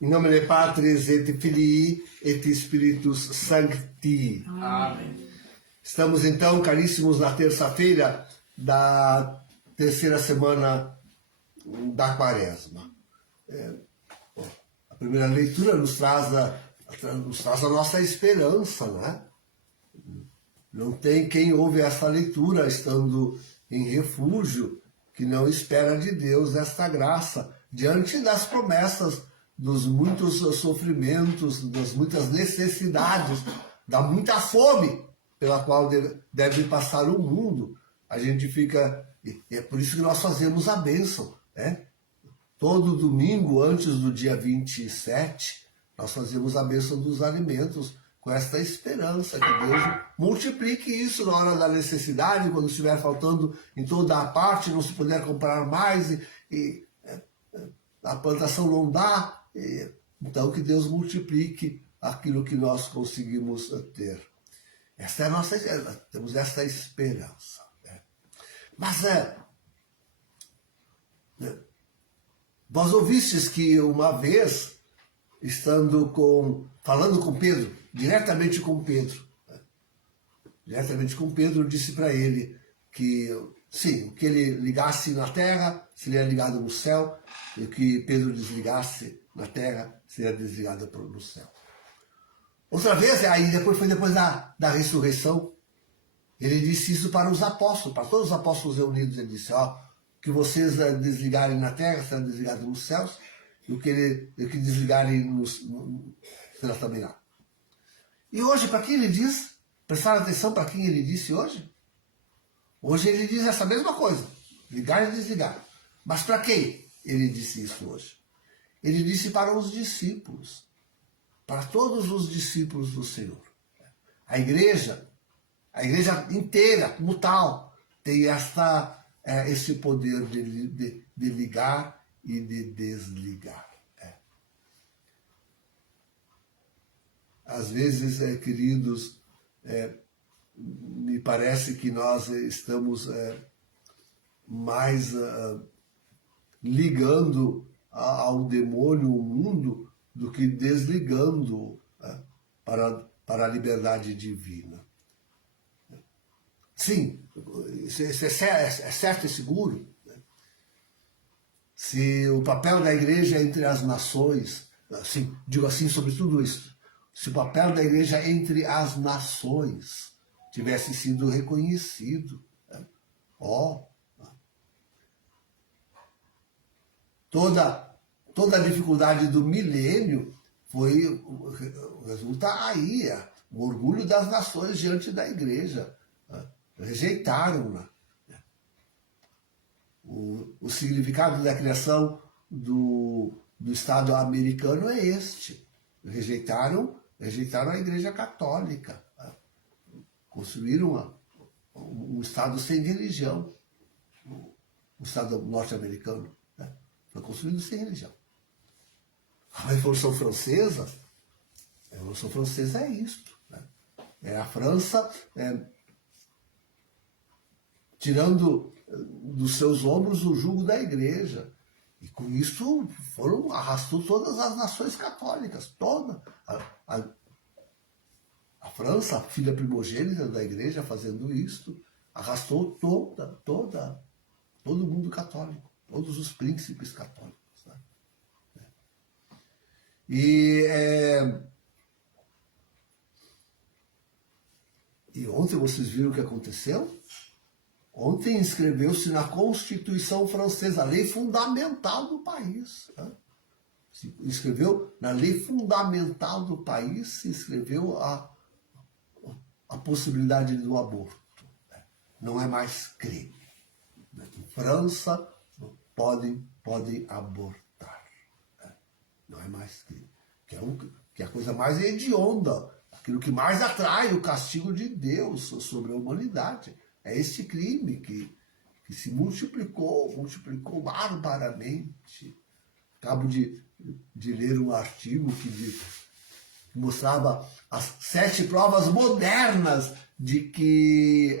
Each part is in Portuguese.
In nome de Patris et Filii et Spiritus Sancti. Amém. Estamos então, caríssimos, na terça-feira da terceira semana da Quaresma. A primeira leitura nos traz a nossa esperança, né? Não tem quem ouve esta leitura estando em refúgio que não espera de Deus esta graça, diante das promessas dos muitos sofrimentos, das muitas necessidades, da muita fome pela qual deve passar o mundo. A gente fica... E é por isso que nós fazemos a bênção, né? Todo domingo, antes do dia 27, nós fazemos a bênção dos alimentos, com esta esperança que Deus multiplique isso na hora da necessidade, quando estiver faltando em toda a parte, não se puder comprar mais, e a plantação não dá, então que Deus multiplique aquilo que nós conseguimos ter. Esta é a nossa, temos esta esperança. Né? Mas vós ouvistes que uma vez, falando com Pedro, diretamente com Pedro, disse para ele que, sim, o que ele ligasse na terra seria ligado no céu, e o que Pedro desligasse na terra seria desligado no céu. Outra vez, foi depois da ressurreição, ele disse isso para os apóstolos, para todos os apóstolos reunidos. Ele disse, que vocês desligarem na terra será desligado nos céus, e o que desligarem será também lá. E hoje, para quem ele diz? Prestaram atenção para quem ele disse hoje? Hoje ele diz essa mesma coisa, ligar e desligar. Mas para quem ele disse isso hoje? Ele disse para os discípulos, para todos os discípulos do Senhor. A igreja inteira, como tal, tem esse poder de ligar e de desligar. Às vezes, queridos, me parece que nós estamos mais ligando ao demônio o mundo do que desligando para a liberdade divina. Sim, isso é certo e seguro. Né? Se o papel da igreja entre as nações, digo assim sobre tudo isso, se o papel da igreja entre as nações tivesse sido reconhecido, né? Toda a dificuldade do milênio resulta aí, o orgulho das nações diante da igreja. Rejeitaram-na. O significado da criação do Estado americano é este. Rejeitaram a Igreja Católica. Construíram um Estado sem religião. O Estado norte-americano foi construído sem religião. A Revolução Francesa é isto. É a França tirando dos seus ombros o jugo da igreja. E com isso arrastou todas as nações católicas, toda. A França, a filha primogênita da igreja, fazendo isto, arrastou todo o mundo católico, todos os príncipes católicos. Né? E ontem vocês viram o que aconteceu? Ontem inscreveu-se na Constituição Francesa, a lei fundamental do país. Né? Se inscreveu na lei fundamental do país, se inscreveu a possibilidade do aborto. Né? Não é mais crime. Né? Em França, podem abortar. Né? Não é mais crime. Que é a coisa mais hedionda, aquilo que mais atrai o castigo de Deus sobre a humanidade. É este crime que se multiplicou barbaramente. Acabo de ler um artigo que mostrava as 7 provas modernas de que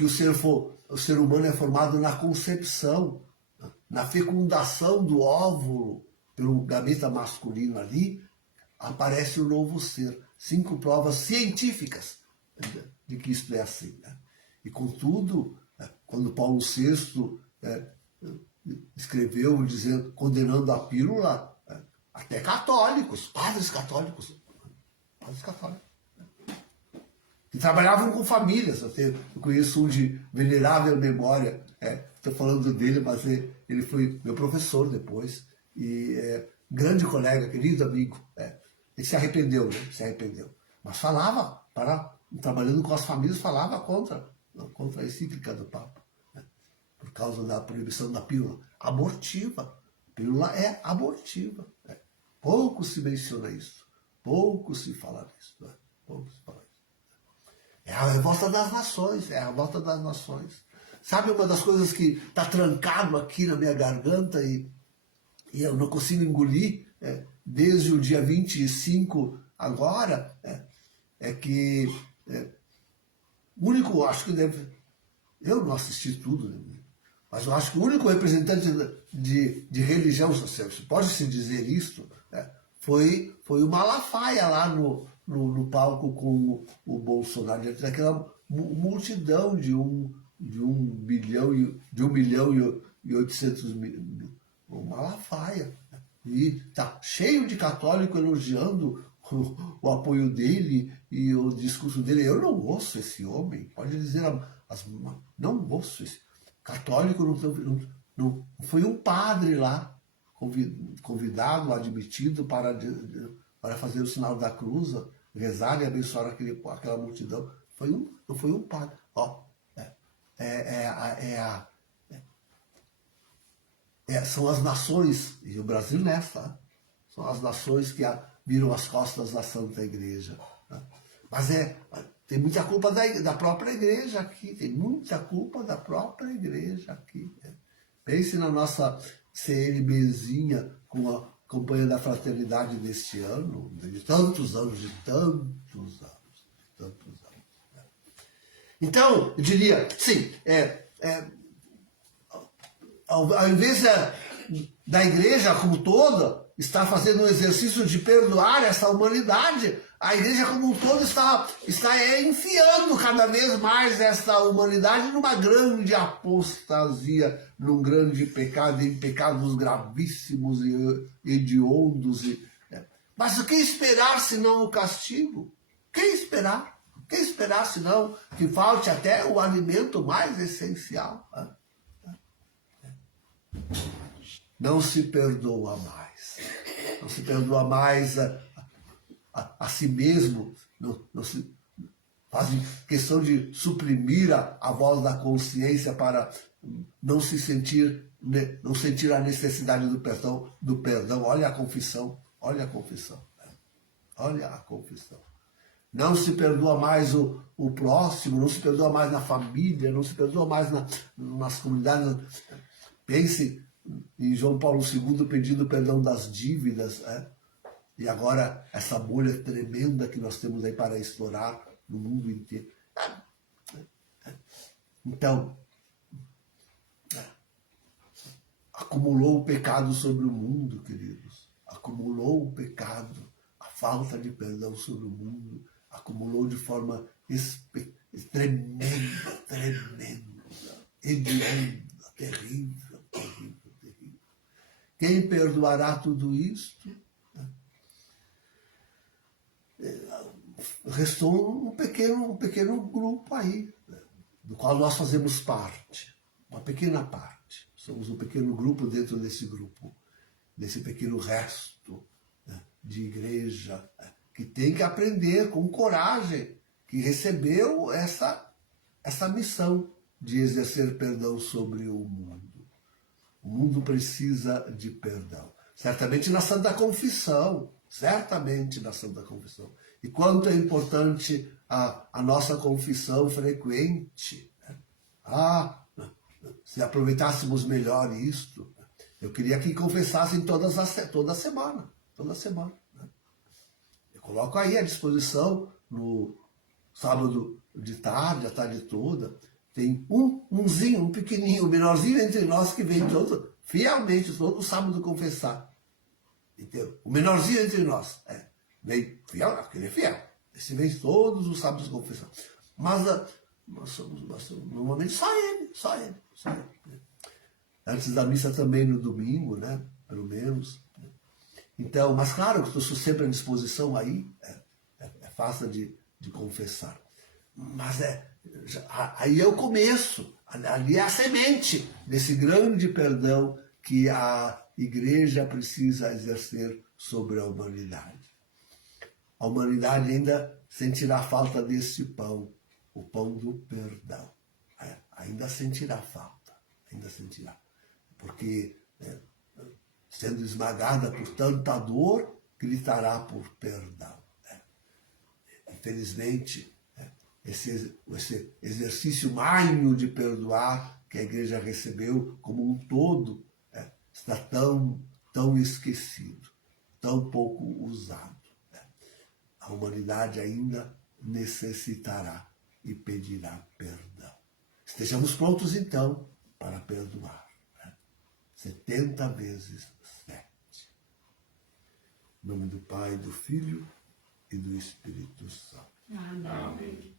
o ser humano é formado na concepção. na fecundação do óvulo pelo gameta masculino ali, aparece o novo ser. 5 provas científicas de que isto é assim. Né? E contudo, quando Paulo VI escreveu dizendo, condenando a pílula, até católicos, padres católicos, que trabalhavam com famílias. Eu conheço um de venerável memória, estou falando dele, mas ele foi meu professor depois, e grande colega, querido amigo. Ele se arrependeu, né? Se arrependeu. Mas falava, trabalhando com as famílias, falava contra a encíclica do Papa, né? Por causa da proibição da pílula abortiva. A pílula é abortiva. Né? Pouco se menciona isso. Pouco se fala disso. Né? Pouco se fala disso. É a revolta das nações. É a revolta das nações. Sabe uma das coisas que está trancado aqui na minha garganta e eu não consigo engolir desde o dia 25 agora, é que o único, acho que deve, eu não assisti tudo, né? Mas eu acho que o único representante de religião, se pode-se dizer isso, foi o Malafaia lá no palco com o Bolsonaro, diante daquela multidão de 1 bilhão e 800 mil. O Malafaia. E tá cheio de católico elogiando o apoio dele e o discurso dele. Eu não ouço esse homem, pode dizer, não ouço esse católico. Não foi um padre lá, convidado, admitido para fazer o sinal da cruz, rezar e abençoar aquela multidão. Não foi um padre. São as nações, e o Brasil nessa, são as nações que viram as costas da Santa Igreja. Né? Mas tem muita culpa da própria igreja aqui, tem muita culpa da própria igreja aqui. Né? Pense na nossa CNBzinha com a campanha da fraternidade deste ano, de tantos anos. Né? Então, eu diria, sim, ao invés da igreja como toda estar fazendo um exercício de perdoar essa humanidade, a igreja como um todo está enfiando cada vez mais essa humanidade numa grande apostasia, num grande pecado, em pecados gravíssimos e hediondos. Mas o que esperar senão o castigo? O que esperar? O que esperar senão que falte até o alimento mais essencial? Não se perdoa mais. Não se perdoa mais a si mesmo. Não se faz questão de suprimir a voz da consciência para não sentir a necessidade do perdão. Olha a confissão. Olha a confissão. Olha a confissão. Não se perdoa mais o próximo, não se perdoa mais na família, não se perdoa mais nas comunidades. Pense em João Paulo II pedindo perdão das dívidas, e agora essa bolha tremenda que nós temos aí para estourar no mundo inteiro. Então, acumulou o pecado sobre o mundo, queridos. Acumulou o pecado, a falta de perdão sobre o mundo. Acumulou de forma tremenda, hedionda, terrível. Quem perdoará tudo isto? Restou um pequeno grupo aí, do qual nós fazemos parte, uma pequena parte. Somos um pequeno grupo dentro desse grupo, desse pequeno resto de igreja, que tem que aprender com coragem, que recebeu essa missão de exercer perdão sobre o mundo. O mundo precisa de perdão. Certamente na Santa Confissão. Certamente na Santa Confissão. E quanto é importante a nossa confissão frequente. Se aproveitássemos melhor isto. Eu queria que confessassem toda semana. Toda semana. Eu coloco aí à disposição no sábado de tarde, a tarde toda. tem umzinho, um pequenininho, um menorzinho entre nós que vem fielmente, todo sábado confessar. Entendeu? O menorzinho entre nós. Vem fiel, porque ele é fiel. Esse vem todos os sábados confessar. Mas nós somos normalmente só ele. Antes da missa também no domingo, né? Pelo menos. Então, mas claro que eu estou sempre à disposição aí, é fácil de confessar. Mas aí é o começo, ali é a semente desse grande perdão que a Igreja precisa exercer sobre a humanidade. A humanidade ainda sentirá falta desse pão, o pão do perdão. Ainda sentirá falta, ainda sentirá. Porque, sendo esmagada por tanta dor, gritará por perdão. Infelizmente, esse exercício maio de perdoar que a Igreja recebeu como um todo está tão esquecido, tão pouco usado. A humanidade ainda necessitará e pedirá perdão. Estejamos prontos, então, para perdoar. 70 vezes 7. Em nome do Pai, do Filho e do Espírito Santo. Amém.